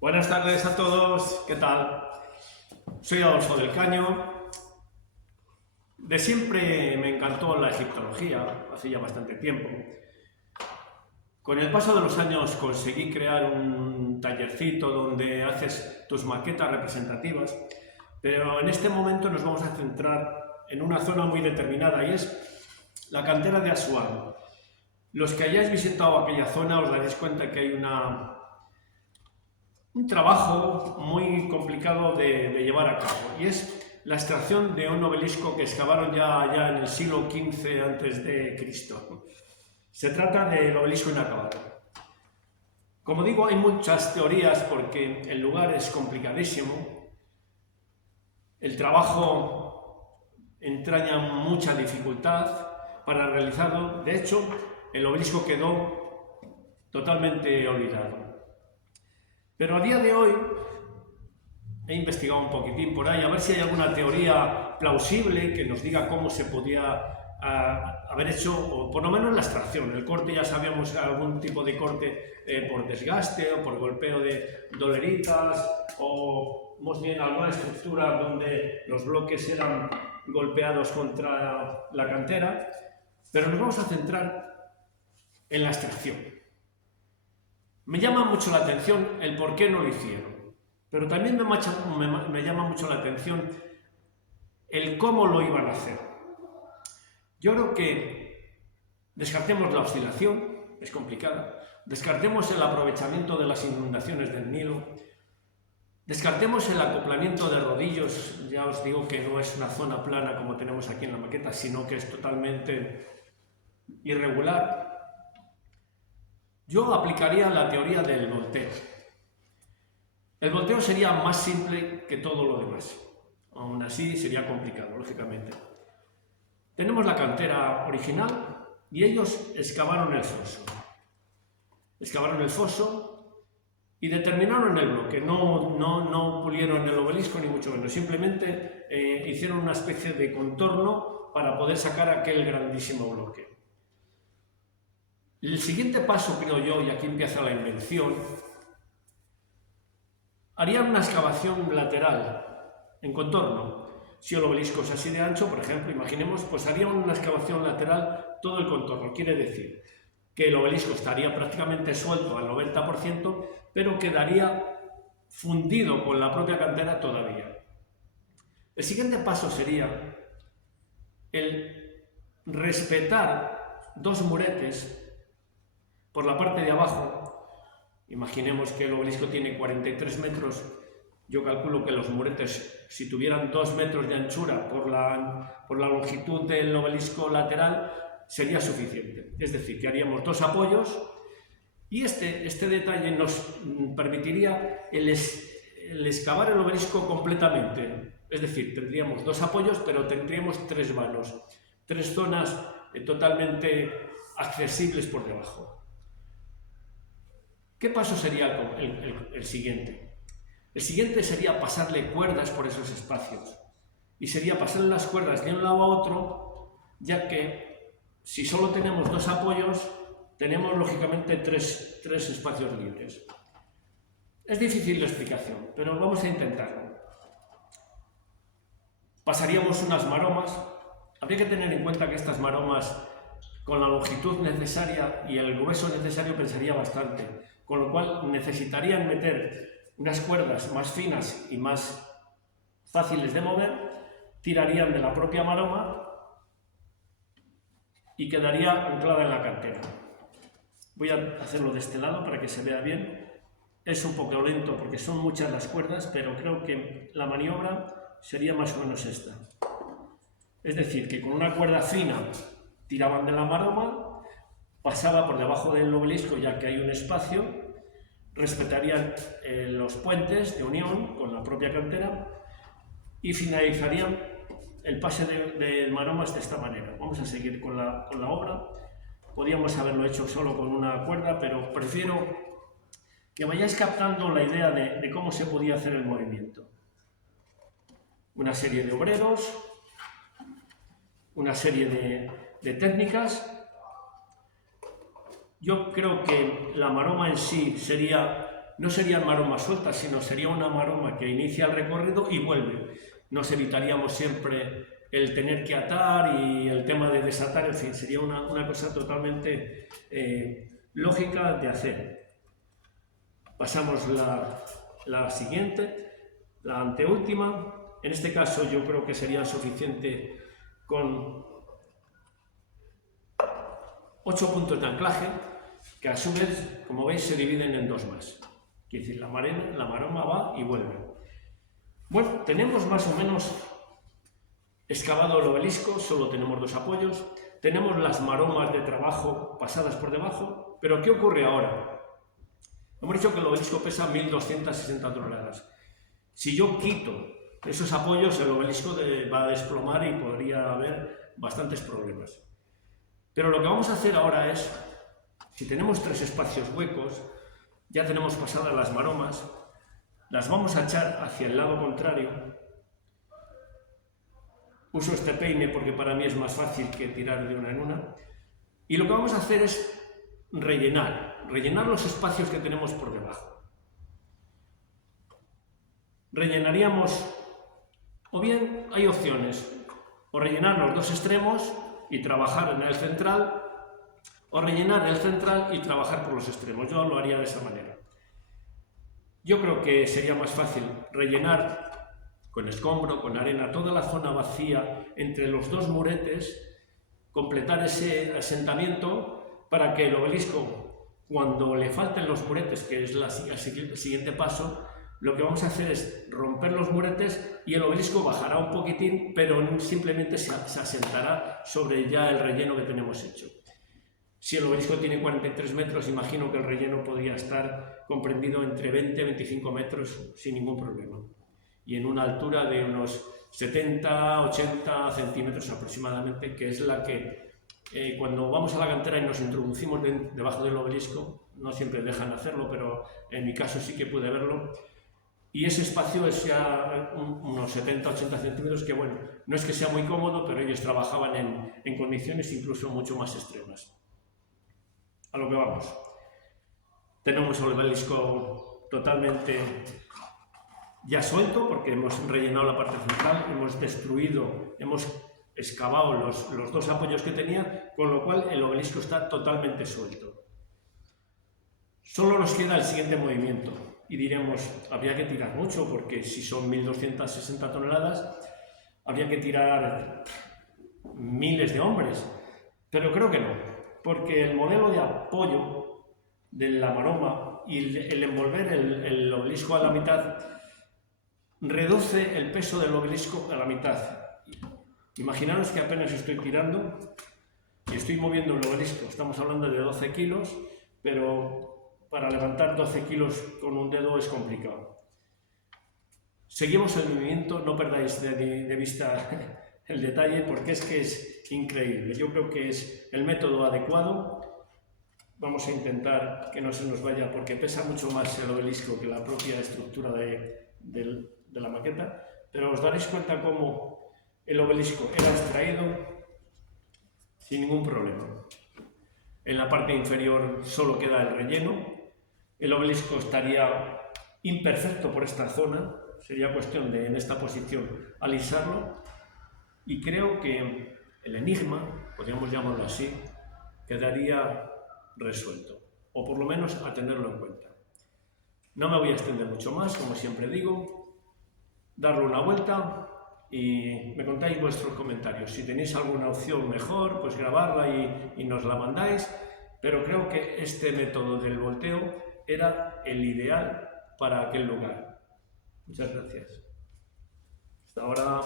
Buenas tardes a todos, ¿qué tal? Soy Adolfo del Caño. De siempre me encantó la egiptología, hace ya bastante tiempo. Con el paso de los años conseguí crear un tallercito donde haces tus maquetas representativas, pero en este momento nos vamos a centrar en una zona muy determinada y es la cantera de Asuán. Los que hayáis visitado aquella zona os daréis cuenta que hay un trabajo muy complicado de llevar a cabo, y es la extracción de un obelisco que excavaron ya en el siglo XV a.C. Se trata del obelisco inacabado. Como digo, hay muchas teorías porque el lugar es complicadísimo, el trabajo entraña mucha dificultad para realizarlo. De hecho, el obelisco quedó totalmente olvidado. Pero a día de hoy he investigado un poquitín por ahí a ver si hay alguna teoría plausible que nos diga cómo se podía haber hecho, o por lo menos la extracción. El corte ya sabíamos, algún tipo de corte por desgaste o por golpeo de doleritas, o más bien alguna estructura donde los bloques eran golpeados contra la cantera, pero nos vamos a centrar en la extracción. Me llama mucho la atención el por qué no lo hicieron, pero también me llama mucho la atención el cómo lo iban a hacer. Yo creo que descartemos la oscilación, es complicada, descartemos el aprovechamiento de las inundaciones del Nilo, descartemos el acoplamiento de rodillos. Ya os digo que no es una zona plana como tenemos aquí en la maqueta, sino que es totalmente irregular. Yo aplicaría la teoría del volteo. El volteo sería más simple que todo lo demás. Aún así sería complicado, lógicamente. Tenemos la cantera original y ellos excavaron el foso. Excavaron el foso y determinaron el bloque. No pulieron el obelisco ni mucho menos. Simplemente hicieron una especie de contorno para poder sacar aquel grandísimo bloque. El siguiente paso, creo yo, y aquí empieza la invención, harían una excavación lateral en contorno. Si el obelisco es así de ancho, por ejemplo, imaginemos, pues harían una excavación lateral todo el contorno. Quiere decir que el obelisco estaría prácticamente suelto al 90%, pero quedaría fundido con la propia cantera todavía. El siguiente paso sería el respetar dos muretes por la parte de abajo. Imaginemos que el obelisco tiene 43 metros, yo calculo que los muretes, si tuvieran 2 metros de anchura por la longitud del obelisco lateral, sería suficiente. Es decir, que haríamos dos apoyos, y este detalle nos permitiría el excavar el obelisco completamente. Es decir, tendríamos dos apoyos, pero tendríamos tres vanos, tres zonas totalmente accesibles por debajo. ¿Qué paso sería el siguiente? El siguiente sería pasarle cuerdas por esos espacios. Y sería pasarle las cuerdas de un lado a otro, ya que si solo tenemos dos apoyos, tenemos lógicamente tres espacios libres. Es difícil la explicación, pero vamos a intentarlo. Pasaríamos unas maromas. Habría que tener en cuenta que estas maromas, con la longitud necesaria y el grueso necesario, pesaría bastante, con lo cual necesitarían meter unas cuerdas más finas y más fáciles de mover, tirarían de la propia maroma y quedaría anclada en la cantera. Voy a hacerlo de este lado para que se vea bien. Es un poco lento porque son muchas las cuerdas, pero creo que la maniobra sería más o menos esta. Es decir, que con una cuerda fina tiraban de la maroma, pasaba por debajo del obelisco ya que hay un espacio, respetarían los puentes de unión con la propia cantera y finalizarían el pase de maromas de esta manera. Vamos a seguir con la obra. Podríamos haberlo hecho solo con una cuerda, pero prefiero que vayáis captando la idea de cómo se podía hacer el movimiento. Una serie de obreros, una serie de técnicas. Yo creo que la maroma en sí sería no serían maromas sueltas, sino sería una maroma que inicia el recorrido y vuelve. Nos evitaríamos siempre el tener que atar y el tema de desatar, en fin, sería una cosa totalmente lógica de hacer. Pasamos la siguiente, la anteúltima. En este caso yo creo que sería suficiente con 8 puntos de anclaje, que a su vez, como veis, se dividen en 2 más. Quiere decir, la maroma va y vuelve. Bueno, tenemos más o menos excavado el obelisco, solo tenemos 2 apoyos. Tenemos las maromas de trabajo pasadas por debajo, pero ¿qué ocurre ahora? Hemos dicho que el obelisco pesa 1260 toneladas. Si yo quito esos apoyos, el obelisco va a desplomar y podría haber bastantes problemas. Pero lo que vamos a hacer ahora es, si tenemos 3 espacios huecos, ya tenemos pasadas las maromas, las vamos a echar hacia el lado contrario. Uso este peine porque para mí es más fácil que tirar de una en una. Y lo que vamos a hacer es rellenar los espacios que tenemos por debajo. Rellenaríamos, o bien hay opciones, o rellenar los 2 extremos y trabajar en el central, o rellenar el central y trabajar por los extremos. Yo lo haría de esa manera. Yo creo que sería más fácil rellenar con escombro, con arena, toda la zona vacía entre los 2 muretes, completar ese asentamiento para que el obelisco, cuando le falten los muretes, que es el siguiente paso, lo que vamos a hacer es romper los muretes y el obelisco bajará un poquitín, pero simplemente se asentará sobre ya el relleno que tenemos hecho. Si el obelisco tiene 43 metros, imagino que el relleno podría estar comprendido entre 20 y 25 metros sin ningún problema. Y en una altura de unos 70-80 centímetros aproximadamente, que es la que cuando vamos a la cantera y nos introducimos debajo del obelisco, no siempre dejan hacerlo, pero en mi caso sí que pude verlo, y ese espacio es ya unos 70-80 centímetros, que bueno, no es que sea muy cómodo, pero ellos trabajaban en condiciones incluso mucho más extremas. A lo que vamos. Tenemos el obelisco totalmente ya suelto, porque hemos rellenado la parte central, hemos destruido, hemos excavado los 2 apoyos que tenía, con lo cual el obelisco está totalmente suelto. Solo nos queda el siguiente movimiento y diremos, habría que tirar mucho, porque si son 1260 toneladas, habría que tirar miles de hombres, pero creo que no, porque el modelo de apoyo de la maroma y el envolver el obelisco a la mitad reduce el peso del obelisco a la mitad. Imaginaros que apenas estoy tirando y estoy moviendo el obelisco. Estamos hablando de 12 kilos, pero para levantar 12 kilos con un dedo es complicado. Seguimos el movimiento, no perdáis de vista el detalle, porque es que es increíble. Yo creo que es el método adecuado. Vamos a intentar que no se nos vaya, porque pesa mucho más el obelisco que la propia estructura de la maqueta, pero os daréis cuenta cómo el obelisco era extraído sin ningún problema. En la parte inferior solo queda el relleno, el obelisco estaría imperfecto por esta zona, sería cuestión de en esta posición alisarlo, y creo que el enigma, podríamos llamarlo así, quedaría resuelto, o por lo menos a tenerlo en cuenta. No me voy a extender mucho más, como siempre digo, darle una vuelta y me contáis vuestros comentarios. Si tenéis alguna opción mejor, pues grabarla y nos la mandáis, pero creo que este método del volteo era el ideal para aquel lugar. Muchas gracias. Hasta ahora.